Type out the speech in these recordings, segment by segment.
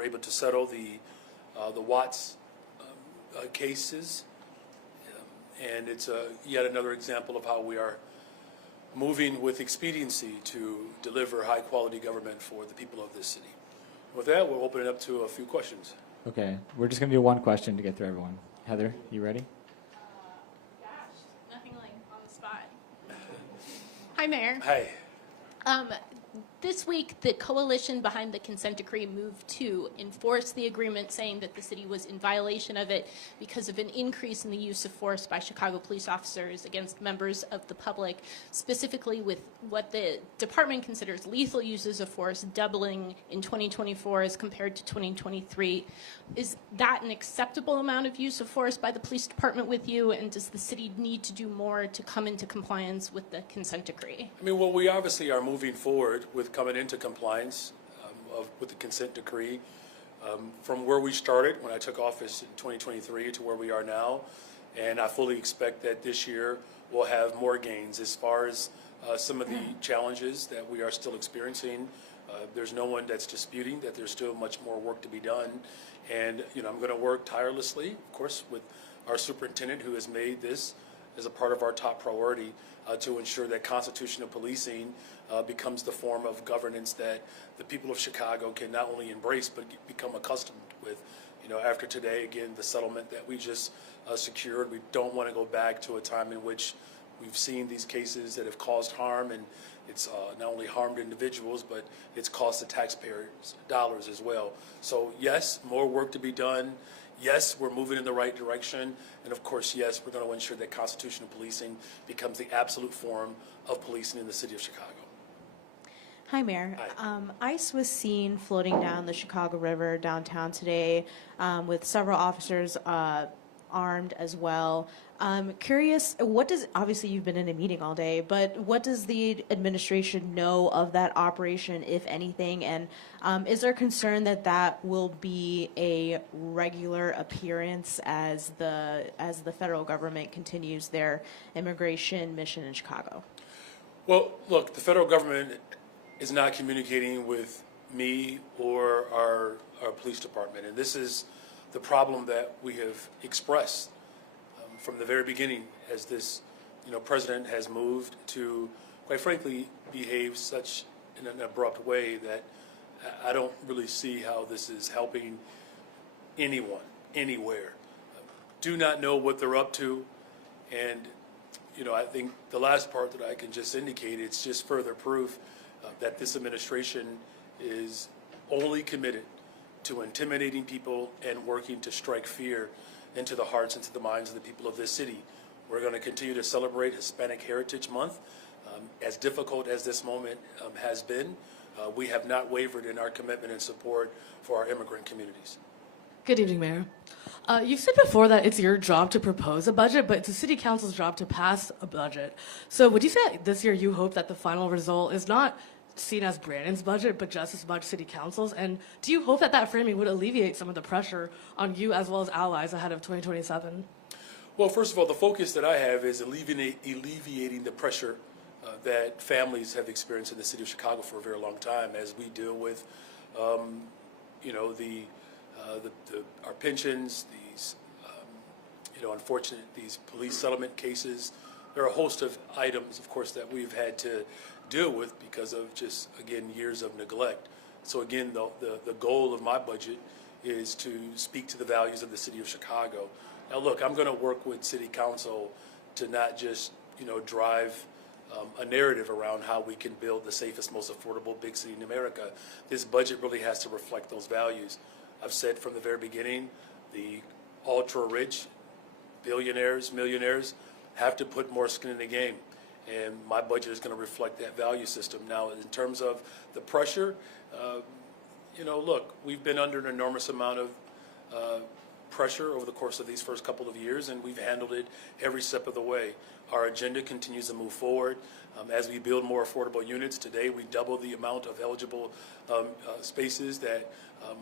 were able to settle the Watts cases, and it's yet another example of how we are moving with expediency to deliver high-quality government for the people of this city. With that, we'll open it up to a few questions. Okay, we're just going to do one question to get through everyone. Heather, you ready? Gosh, nothing like on the spot. Hi, Mayor. Hi. This week, the coalition behind the consent decree moved to enforce the agreement, saying that the city was in violation of it because of an increase in the use of force by Chicago police officers against members of the public, specifically with what the department considers lethal uses of force doubling in 2024 as compared to 2023. Is that an acceptable amount of use of force by the police department with you, and does the city need to do more to come into compliance with the consent decree? I mean, well, we obviously are moving forward with coming into compliance with the consent decree. From where we started when I took office in 2023 to where we are now, and I fully expect that this year we'll have more gains as far as some of the challenges that we are still experiencing. There's no one that's disputing that there's still much more work to be done, and I'm going to work tirelessly, of course, with our superintendent, who has made this as a part of our top priority to ensure that constitutional policing becomes the form of governance that the people of Chicago can not only embrace but become accustomed with. After today, again, the settlement that we just secured, we don't want to go back to a time in which we've seen these cases that have caused harm, and it's not only harmed individuals, but it's cost the taxpayers dollars as well. So yes, more work to be done. Yes, we're moving in the right direction. And of course, yes, we're going to ensure that constitutional policing becomes the absolute form of policing in the city of Chicago. Hi, Mayor. Hi. ICE was seen floating down the Chicago River downtown today with several officers armed as well. Curious, obviously you've been in a meeting all day, but what does the administration know of that operation, if anything? And is there concern that that will be a regular appearance as the federal government continues their immigration mission in Chicago? Well, look, the federal government is not communicating with me or our police department, and this is the problem that we have expressed from the very beginning, as this president has moved to, quite frankly, behave such in an abrupt way that I don't really see how this is helping anyone, anywhere. Do not know what they're up to, and I think the last part that I can just indicate, it's just further proof that this administration is only committed to intimidating people and working to strike fear into the hearts, into the minds of the people of this city. We're going to continue to celebrate Hispanic Heritage Month. As difficult as this moment has been, we have not wavered in our commitment and support for our immigrant communities. Good evening, Mayor. You've said before that it's your job to propose a budget, but it's the City Council's job to pass a budget. So would you say this year you hope that the final result is not seen as Brandon's budget, but just as much City Council's? And do you hope that that framing would alleviate some of the pressure on you as well as allies ahead of 2027? Well, first of all, the focus that I have is alleviating the pressure that families have experienced in the city of Chicago for a very long time as we deal with, our pensions, these, unfortunate, these police settlement cases. There are a host of items, of course, that we've had to deal with because of just, again, years of neglect. So again, the goal of my budget is to speak to the values of the city of Chicago. Now look, I'm going to work with City Council to not just, drive a narrative around how we can build the safest, most affordable big city in America. This budget really has to reflect those values. I've said from the very beginning, the ultra-rich, billionaires, millionaires, have to put more skin in the game. And my budget is going to reflect that value system. Now, in terms of the pressure, look, we've been under an enormous amount of pressure over the course of these first couple of years, and we've handled it every step of the way. Our agenda continues to move forward. As we build more affordable units, today we double the amount of eligible spaces that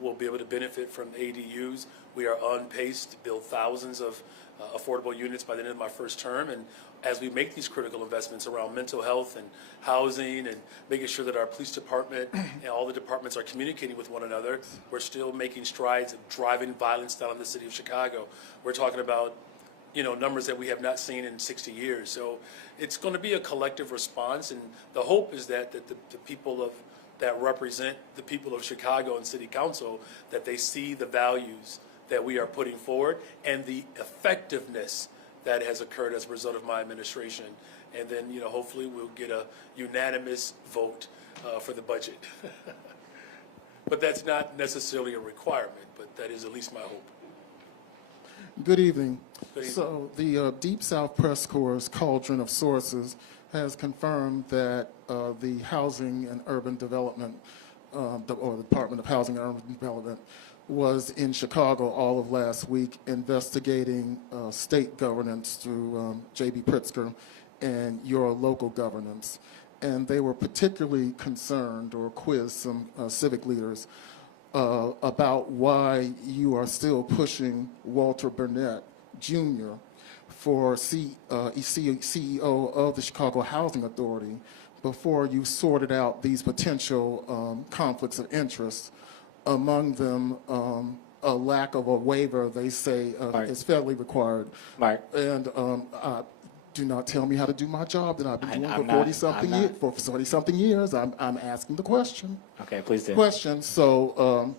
will be able to benefit from ADUs. We are on pace to build thousands of affordable units by the end of my first term. And as we make these critical investments around mental health and housing and making sure that our police department and all the departments are communicating with one another, we're still making strides of driving violence down in the city of Chicago. We're talking about, you know, numbers that we have not seen in 60 years. So it's going to be a collective response, and the hope is that the people that represent the people of Chicago and City Council, that they see the values that we are putting forward and the effectiveness that has occurred as a result of my administration. And then, you know, hopefully we'll get a unanimous vote for the budget. But that's not necessarily a requirement, but that is at least my hope. Good evening. Good evening. So the Deep South Press Corps' cauldron of sources has confirmed that the Housing and Urban Development, or the Department of Housing and Urban Development, was in Chicago all of last week investigating state governance through J.B. Pritzker and your local governance. And they were particularly concerned, or quizzed some civic leaders, about why you are still pushing Walter Burnett Jr. for CEO of the Chicago Housing Authority before you sorted out these potential conflicts of interest. Among them, a lack of a waiver, they say, is federally required. Mark. And do not tell me how to do my job that I've been doing I'm for 40-something years. I'm asking the question. Okay, please do. Question. So,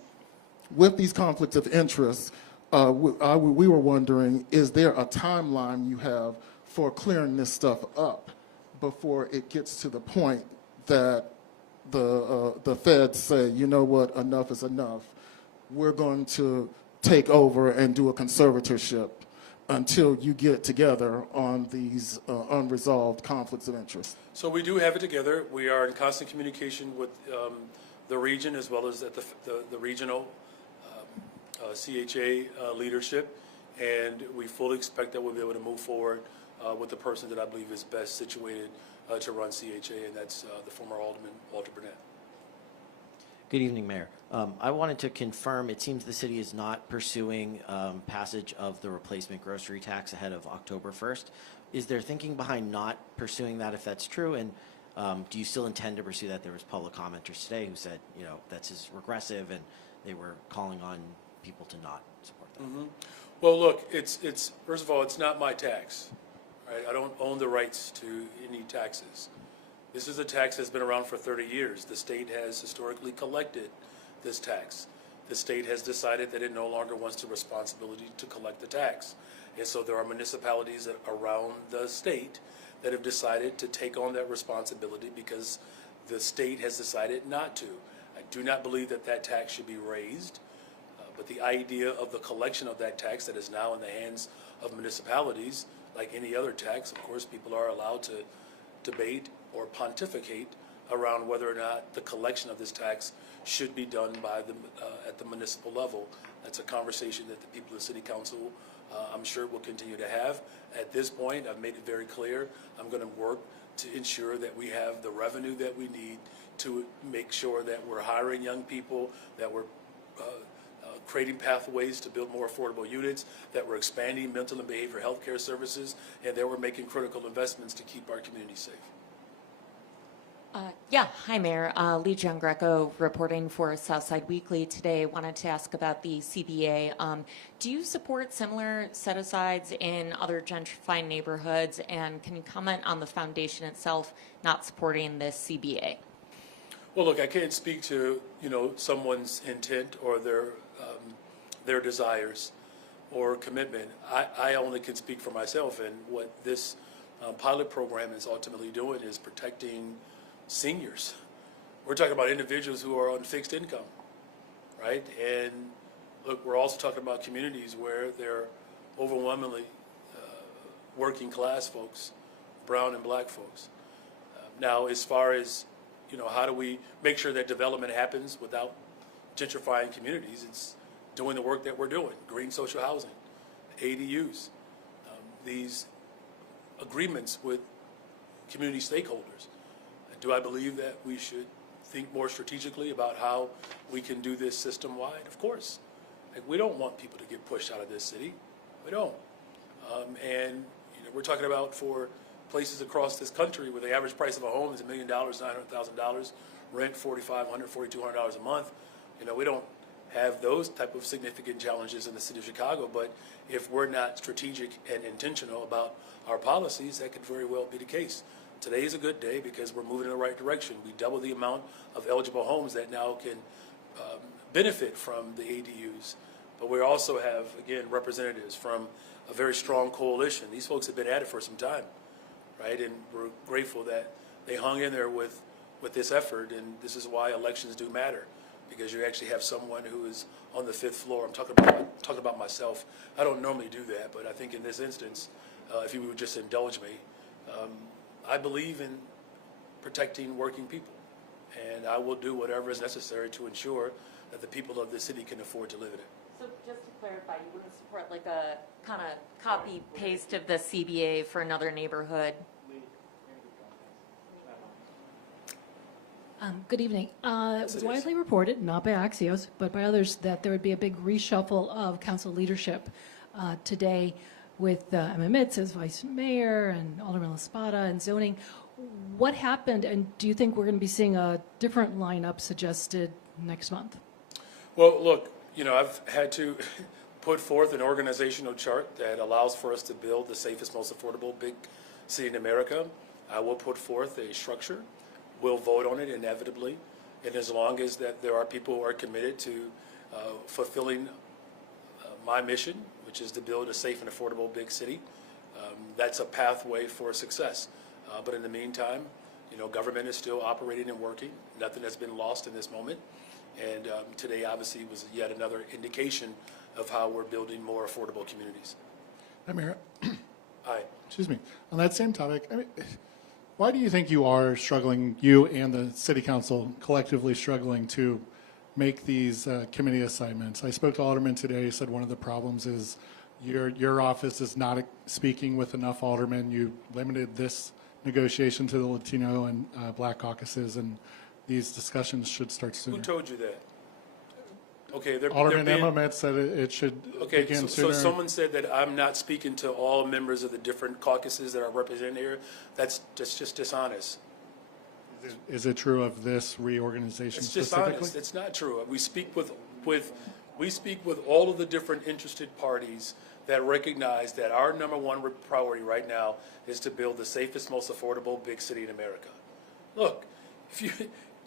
with these conflicts of interest, we were wondering, is there a timeline you have for clearing this stuff up before it gets to the point that the feds say, you know what, enough is enough. We're going to take over and do a conservatorship until you get it together on these unresolved conflicts of interest? So we do have it together. We are in constant communication with the region as well as at the regional CHA leadership, and we fully expect that we'll be able to move forward with the person that I believe is best situated to run CHA, and that's the former Alderman Walter Burnett. Good evening, Mayor. I wanted to confirm, it seems the city is not pursuing passage of the replacement grocery tax ahead of October 1st. Is there thinking behind not pursuing that if that's true? And do you still intend to pursue that? There was public commenters today who said, you know, that's just regressive, and they were calling on people to not support that. Mm-hmm. Well, look, it's first of all, it's not my tax. Right? I don't own the rights to any taxes. This is a tax that's been around for 30 years. The state has historically collected this tax. The state has decided that it no longer wants the responsibility to collect the tax. And so there are municipalities around the state that have decided to take on that responsibility because the state has decided not to. I do not believe that that tax should be raised, but the idea of the collection of that tax that is now in the hands of municipalities, like any other tax, of course, people are allowed to debate or pontificate around whether or not the collection of this tax should be done by at the municipal level. That's a conversation that the people of City Council, I'm sure, will continue to have. At this point, I've made it very clear, I'm going to work to ensure that we have the revenue that we need to make sure that we're hiring young people, that we're creating pathways to build more affordable units, that we're expanding mental and behavioral health care services, and that we're making critical investments to keep our community safe. Yeah, hi Mayor. Lee Giangreco reporting for Southside Weekly today. Wanted to ask about the CBA. Do you support similar set-asides in other gentrifying neighborhoods, and can you comment on the foundation itself not supporting this CBA? Well, look, I can't speak to, you know, someone's intent or their desires or commitment. I only can speak for myself, and what this pilot program is ultimately doing is protecting seniors. We're talking about individuals who are on fixed income, right? And look, we're also talking about communities where they're overwhelmingly working class folks, brown and black folks. Now, as far as, you know, how do we make sure that development happens without gentrifying communities? It's doing the work that we're doing, green social housing, ADUs, these agreements with community stakeholders. Do I believe that we should think more strategically about how we can do this system-wide? Of course. Like, we don't want people to get pushed out of this city. We don't. And we're talking about for places across this country where the average price of a home is $1 million, $900,000, rent $4,500, $4,200 a month. We don't have those type of significant challenges in the city of Chicago. But if we're not strategic and intentional about our policies, that could very well be the case. Today is a good day because we're moving in the right direction. We double the amount of eligible homes that now can benefit from the ADUs. But we also have, again, representatives from a very strong coalition. These folks have been at it for some time, right? And we're grateful that they hung in there with this effort. And this is why elections do matter, because you actually have someone who is on the fifth floor. I'm talking about myself. I don't normally do that, but I think in this instance, if you would just indulge me, I believe in protecting working people, and I will do whatever is necessary to ensure that the people of the city can afford to live in it. So just to clarify, you wouldn't support like a kind of copy paste of the CBA for another neighborhood? Good evening. It was widely reported, not by Axios, but by others, that there would be a big reshuffle of council leadership today with Emma Mitz as vice mayor and Alderman LaSpada and zoning. What happened, and do you think we're going to be seeing a different lineup suggested next month? Well, look, I've had to put forth an organizational chart that allows for us to build the safest, most affordable big city in America. I will put forth a structure. We'll vote on it inevitably. And as long as that there are people who are committed to fulfilling my mission, which is to build a safe and affordable big city, that's a pathway for success. But in the meantime, government is still operating and working. Nothing has been lost in this moment. And today, obviously, was yet another indication of how we're building more affordable communities. Hi, Mayor. Aye. Excuse me. On that same topic, why do you think you are struggling, you and the city council collectively struggling to make these committee assignments? I spoke to Alderman today. He said one of the problems is your office is not speaking with enough aldermen. You limited this negotiation to the Latino and Black caucuses, and these discussions should start sooner. Who told you that? Okay, Alderman Emma Metz said it should begin sooner. So someone said that I'm not speaking to all members of the different caucuses that are represented here. That's just dishonest. Is it true of this reorganization It's specifically? dishonest. It's not true. We speak with all of the different interested parties that recognize that our number one priority right now is to build the safest, most affordable big city in America. Look,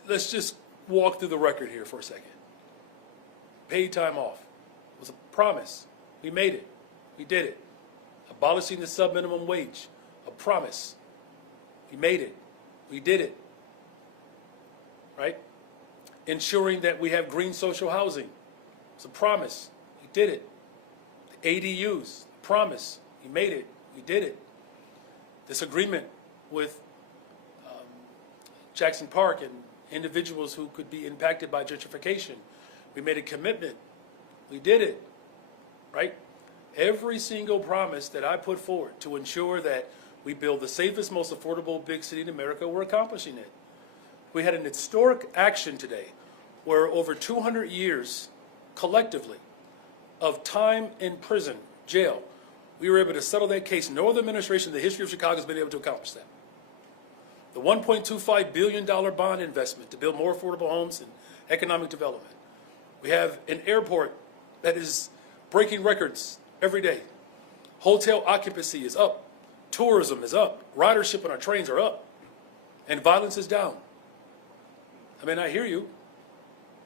let's just walk through the record here for a second. Paid time off. It was a promise. We made it. We did it. Abolishing the sub-minimum wage. A promise. We made it. We did it. Right? Ensuring that we have green social housing. It's a promise. We did it. The ADUs. Promise. We made it. We did it. This agreement with Jackson Park and individuals who could be impacted by gentrification. We made a commitment. We did it, right? Every single promise that I put forward to ensure that we build the safest, most affordable big city in America, we're accomplishing it. We had an historic action today where over 200 years collectively of time in prison, jail, we were able to settle that case. No other administration in the history of Chicago has been able to accomplish that. The $1.25 billion bond investment to build more affordable homes and economic development. We have an airport that is breaking records every day. Hotel occupancy is up. Tourism is up. Ridership on our trains are up. And violence is down. I mean, I hear you,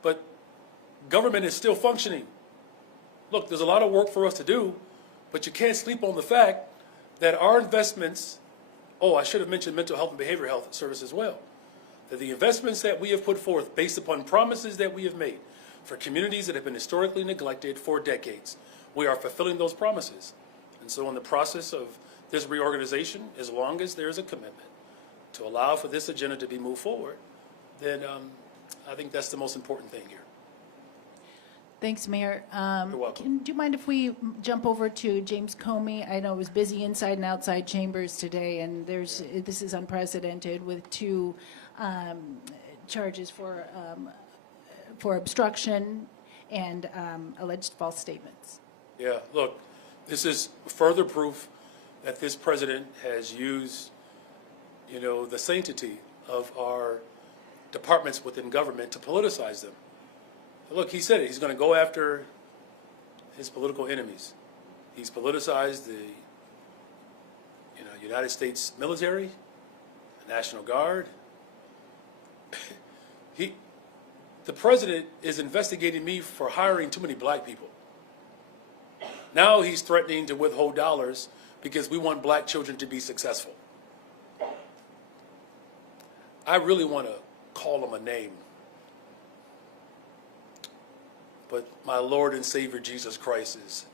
but government is still functioning. Look, there's a lot of work for us to do, but you can't sleep on the fact that our investments, I should have mentioned mental health and behavioral health service as well, that the investments that we have put forth based upon promises that we have made for communities that have been historically neglected for decades, we are fulfilling those promises. And so in the process of this reorganization, as long as there's a commitment to allow for this agenda to be moved forward, then I think that's the most important thing here. Thanks, Mayor. You're welcome. Do you mind if we jump over to James Comey? I know it was busy inside and outside chambers today, and this is unprecedented with two charges for obstruction and alleged false statements. Yeah, look, this is further proof that this president has used, the sanctity of our departments within government to politicize them. Look, he said it. He's going to go after his political enemies. He's politicized the, United States military, the National Guard. The president is investigating me for hiring too many black people. Now he's threatening to withhold dollars because we want black children to be successful. I really want to call him a name. But my Lord and Savior Jesus Christ is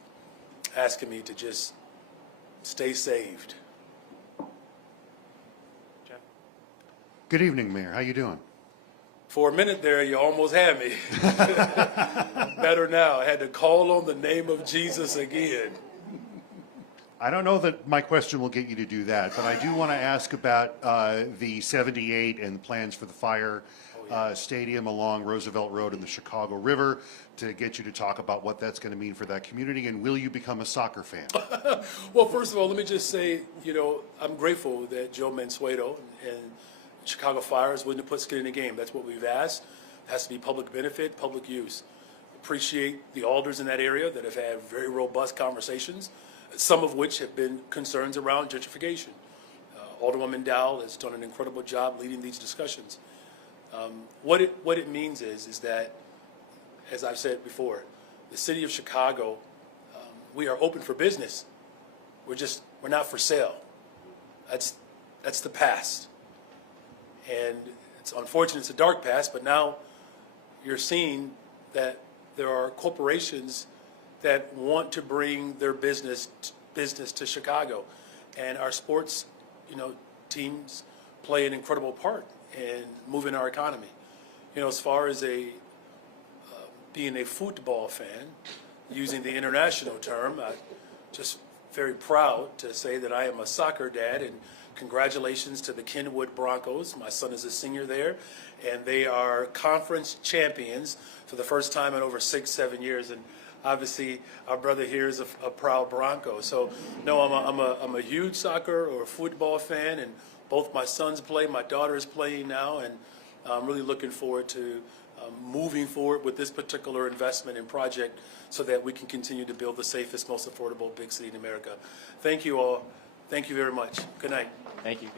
asking me to just stay saved. Good evening, Mayor. How you doing? For a minute there, you almost had me. Better now. I had to call on the name of Jesus again. I don't know that my question will get you to do that, but I do want to ask about the 78 and plans for the fire stadium along Roosevelt Road and the Chicago River, to get you to talk about what that's going to mean for that community, and will you become a soccer fan? Well, first of all, let me just say, I'm grateful that Joe Mansueto and Chicago Fire is willing to put skin in the game. That's what we've asked. It has to be public benefit, public use. Appreciate the alders in that area that have had very robust conversations, some of which have been concerns around gentrification. Alderwoman Dowell has done an incredible job leading these discussions. What it means is that, as I've said before, the city of Chicago, we are open for business. We're not for sale. That's the past. And it's unfortunate, it's a dark past, but now you're seeing that there are corporations that want to bring their business to Chicago. And our sports, teams play an incredible part in moving our economy. As far as being a football fan, using the international term, I'm just very proud to say that I am a soccer dad, and congratulations to the Kenwood Broncos. My son is a senior there, and they are conference champions for the first time in over 6-7 years. And obviously, our brother here is a proud Bronco. So, no, I'm a huge soccer or football fan, and both my sons play. My daughter is playing now, and I'm really looking forward to moving forward with this particular investment and project so that we can continue to build the safest, most affordable big city in America. Thank you all. Thank you very much. Good night. Thank you.